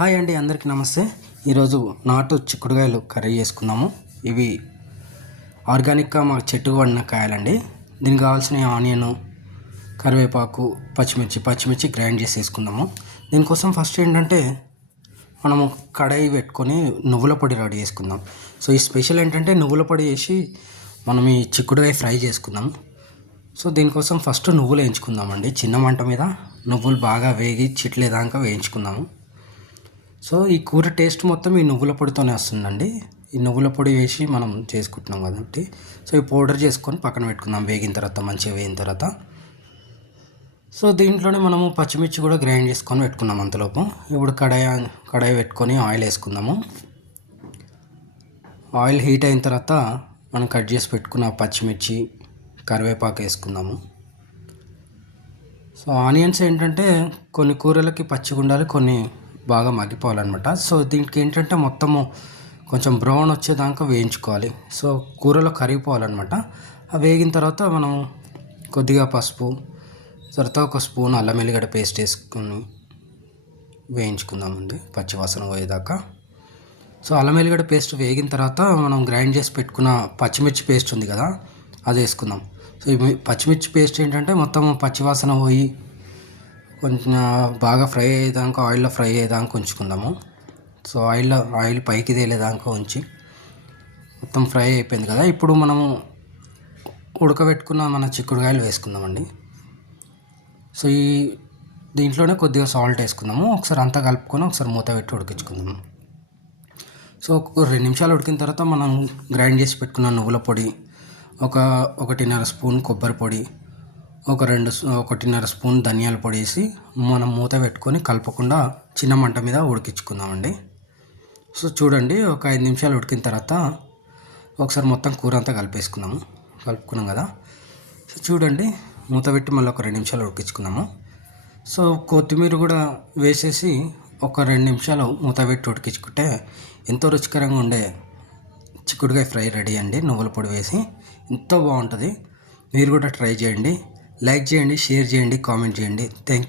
Hi అండి, అందరికీ నమస్తే. ఈరోజు నాటు చిక్కుడుకాయలు కర్రీ చేసుకుందాము. ఇవి ఆర్గానిక్గా మా చెట్టుకు పడిన కాయలండి. దీనికి కావాల్సిన ఆనియన్, కరివేపాకు, పచ్చిమిర్చి గ్రైండ్ చేసి వేసుకుందాము. దీనికోసం ఫస్ట్ ఏంటంటే మనము కడాయి పెట్టుకొని నువ్వుల పొడి రెడీ చేసుకుందాం. సో ఈ స్పెషల్ ఏంటంటే నువ్వుల పొడి వేసి మనం ఈ చిక్కుడుకాయ ఫ్రై చేసుకుందాం. సో దీనికోసం ఫస్ట్ నువ్వులు వేయించుకుందామండి. చిన్న మంట మీద నువ్వులు బాగా వేగి చిట్లేదాకా వేయించుకుందాము. సో ఈ కూర టేస్ట్ మొత్తం ఈ నువ్వుల పొడితోనే వస్తుందండి. ఈ నువ్వుల పొడి వేసి మనం చేసుకుంటున్నాం కాబట్టి సో ఈ పౌడర్ చేసుకొని పక్కన పెట్టుకుందాం. వేగిన తర్వాత మంచిగా వేగిన తర్వాత సో దీంట్లోనే మనము పచ్చిమిర్చి కూడా గ్రైండ్ చేసుకొని పెట్టుకుందాం. అంతలోపు ఇప్పుడు కడాయి పెట్టుకొని ఆయిల్ వేసుకుందాము. ఆయిల్ హీట్ అయిన తర్వాత మనం కట్ చేసి పెట్టుకున్న పచ్చిమిర్చి, కరివేపాకు వేసుకుందాము. సో ఆనియన్స్ ఏంటంటే కొన్ని కూరలకి పచ్చిగా ఉండాలి, కొన్ని బాగా మగ్గిపోవాలన్నమాట. సో దీనికి ఏంటంటే మొత్తము కొంచెం బ్రౌన్ వచ్చేదాకా వేయించుకోవాలి. సో కూరలో కరిగిపోవాలన్నమాట. అవి వేగిన తర్వాత మనం కొద్దిగా పసుపు, తర్వాత ఒక స్పూన్ అల్లం వెల్లిగడ్డ పేస్ట్ వేసుకొని వేయించుకుందామండి పచ్చివాసన పోయేదాకా. సో అల్లం వెల్లిగడ్డ పేస్ట్ వేగిన తర్వాత మనం గ్రైండ్ చేసి పెట్టుకున్న పచ్చిమిర్చి పేస్ట్ ఉంది కదా, అది వేసుకుందాం. సో ఈ పచ్చిమిర్చి పేస్ట్ ఏంటంటే మొత్తం పచ్చివాసన పోయి కొంచెం బాగా ఫ్రై అయ్యేదాకా ఆయిల్లో ఫ్రై అయ్యేదాకా ఉంచుకుందాము. సో ఆయిల్ పైకి తేలేదాకా ఉంచి మొత్తం ఫ్రై అయిపోయింది కదా, ఇప్పుడు మనము ఉడకబెట్టుకున్న మన చిక్కుడుకాయలు వేసుకుందామండి. సో దీంట్లోనే కొద్దిగా సాల్ట్ వేసుకుందాము. ఒకసారి అంతా కలుపుకొని ఒకసారి మూత పెట్టి ఉడికించుకుందాము. సో 2 నిమిషాలు ఉడికిన తర్వాత మనం గ్రైండ్ చేసి పెట్టుకున్న నువ్వుల పొడి, 1.5 స్పూన్ కొబ్బరి పొడి, 1.5 స్పూన్ ధనియాల పొడి వేసి మనం మూత పెట్టుకొని కలపకుండా చిన్న మంట మీద ఉడికించుకుందామండి. సో చూడండి, ఒక 5 నిమిషాలు ఉడికిన తర్వాత ఒకసారి మొత్తం కూర అంతా కలుపుకున్నాం కదా. సో చూడండి, మూత పెట్టి మళ్ళీ ఒక 2 నిమిషాలు ఉడికించుకుందాము. సో కొత్తిమీర కూడా వేసేసి ఒక 2 నిమిషాలు మూత పెట్టి ఉడికించుకుంటే ఎంతో రుచికరంగా ఉండే చిక్కుడుకాయ ఫ్రై రెడీ అండి. నువ్వుల పొడి వేసి ఎంతో బాగుంటుంది. మీరు కూడా ట్రై చేయండి. లైక్ చేయండి, షేర్ చేయండి, కామెంట్ చేయండి. Thank you.